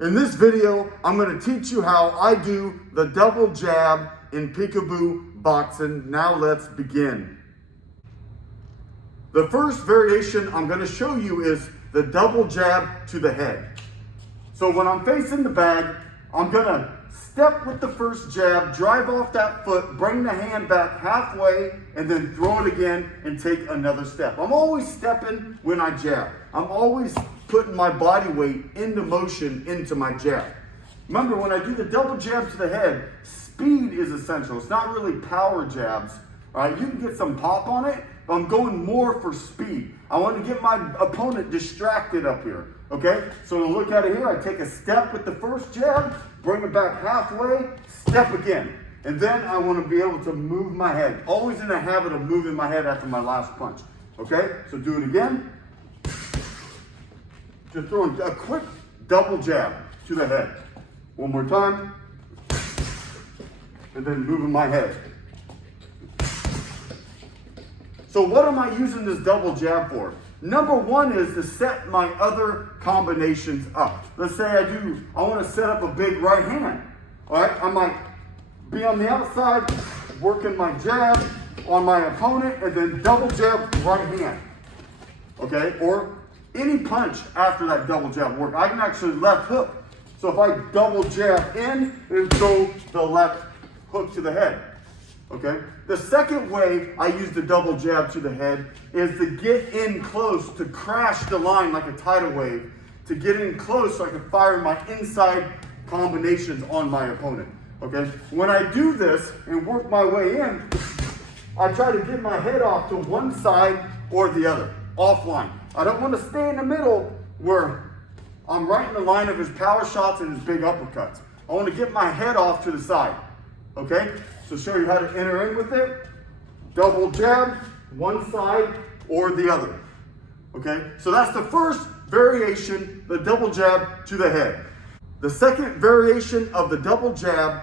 In this video, I'm going to teach you how I do the double jab in peekaboo boxing. Now let's begin. The first variation I'm going to show you is the double jab to the head. So when I'm facing the bag, I'm going to step with the first jab, drive off that foot, bring the hand back halfway, and then throw it again and take another step. I'm always stepping when I jab. I'm always putting my body weight into motion into my jab. Remember, when I do the double jab to the head, speed is essential. It's not really power jabs. All right, you can get some pop on it, but I'm going more for speed. I want to get my opponent distracted up here. Okay, so to look at it here, I take a step with the first jab, bring it back halfway, step again. And then I want to be able to move my head. Always in the habit of moving my head after my last punch. Okay, so do it again. Just throwing a quick double jab to the head. One more time. And then moving my head. So what am I using this double jab for? Number one is to set my other combinations up. Let's say I want to set up a big right hand. All right, I might be on the outside, working my jab on my opponent, and then double jab right hand. Okay, or any punch after that double jab work. I can actually left hook. So if I double jab in and throw the left hook to the head. Okay. The second way I use the double jab to the head is to get in close, to crash the line like a tidal wave, to get in close so I can fire my inside combinations on my opponent. Okay. When I do this and work my way in, I try to get my head off to one side or the other, offline. I don't want to stay in the middle where I'm right in the line of his power shots and his big uppercuts. I want to get my head off to the side. Okay? So show you how to enter in with it. Double jab, one side or the other. Okay? So that's the first variation, the double jab to the head. The second variation of the double jab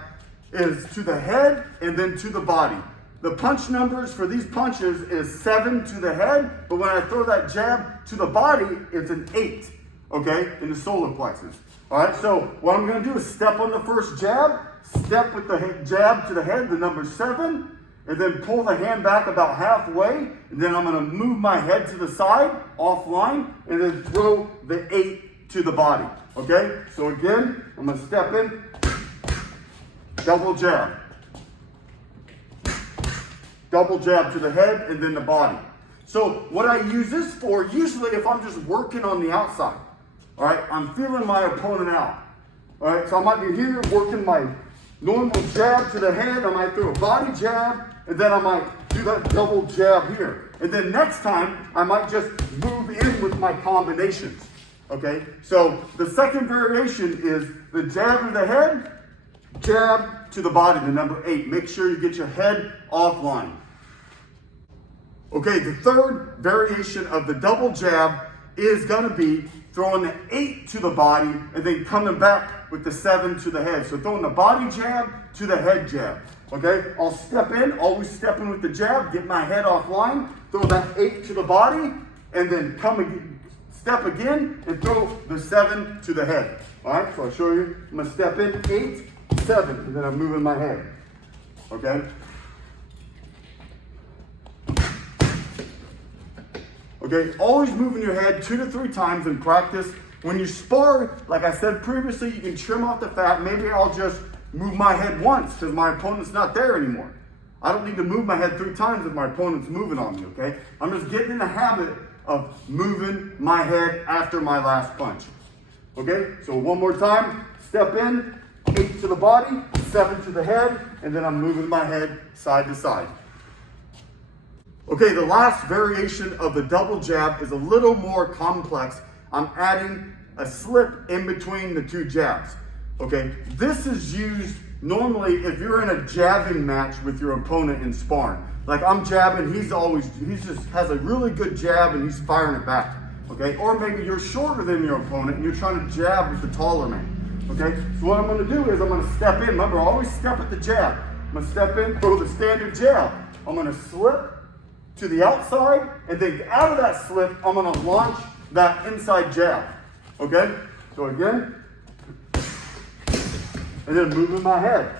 is to the head and then to the body. The punch numbers for these punches is 7 to the head, but when I throw that jab to the body, it's an 8, okay, in the solar plexus. All right, so what I'm going to do is step on the first jab, step with the jab to the head, the number 7, and then pull the hand back about halfway, and then I'm going to move my head to the side, offline, and then throw the 8 to the body, okay? So again, I'm going to step in, double jab. Double jab to the head and then the body. So what I use this for, usually if I'm just working on the outside, all right, I'm feeling my opponent out. All right, so I might be here working my normal jab to the head, I might throw a body jab, and then I might do that double jab here. And then next time, I might just move in with my combinations, okay? So the second variation is the jab to the head, jab to the body, the number 8. Make sure you get your head offline. Okay, the third variation of the double jab is going to be throwing the 8 to the body and then coming back with the 7 to the head. So throwing the body jab to the head jab. Okay, I'll step in, always step in with the jab, get my head offline, throw that 8 to the body, and then come again, step again and throw the 7 to the head. All right, so I'll show you. I'm going to step in, 8, 7, and then I'm moving my head. Okay? Okay, always moving your head 2 to 3 times in practice. When you spar, like I said previously, you can trim off the fat. Maybe I'll just move my head once because my opponent's not there anymore. I don't need to move my head 3 times if my opponent's moving on me, okay? I'm just getting in the habit of moving my head after my last punch. Okay, so one more time, step in, 8 to the body, 7 to the head, and then I'm moving my head side to side. Okay, the last variation of the double jab is a little more complex. I'm adding a slip in between the 2 jabs. Okay, this is used normally if you're in a jabbing match with your opponent in sparring. Like I'm jabbing, he just has a really good jab and he's firing it back. Okay, or maybe you're shorter than your opponent and you're trying to jab with the taller man. Okay, so what I'm going to do is I'm going to step in. Remember, I always step at the jab. I'm going to step in, throw the standard jab. I'm going to slip to the outside, and then out of that slip, I'm going to launch that inside jab. Okay, so again, and then moving my head.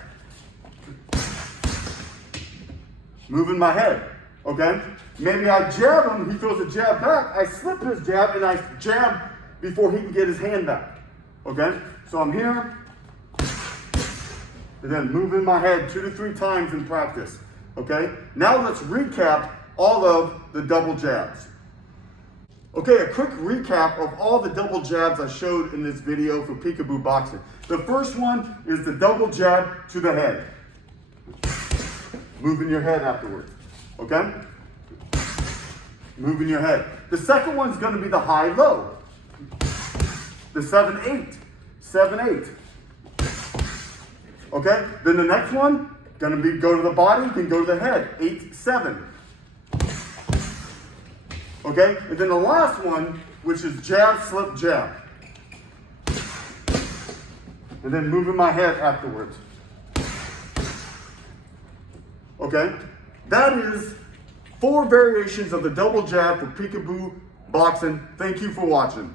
Moving my head, okay? Maybe I jab him, he throws a jab back, I slip his jab, and I jab before he can get his hand back, okay? So I'm here, and then moving my head 2 to 3 times in practice, okay? Now let's recap all of the double jabs. Okay, a quick recap of all the double jabs I showed in this video for Peekaboo Boxing. The first one is the double jab to the head. Moving your head afterwards, okay? Moving your head. The second one's gonna be the high-low. The 7-8, 7-8. Okay, then the next one, gonna be go to the body, then go to the head, 8-7. Okay, and then the last one, which is jab, slip, jab. And then moving my head afterwards. Okay, that is 4 variations of the double jab for Peekaboo Boxing. Thank you for watching.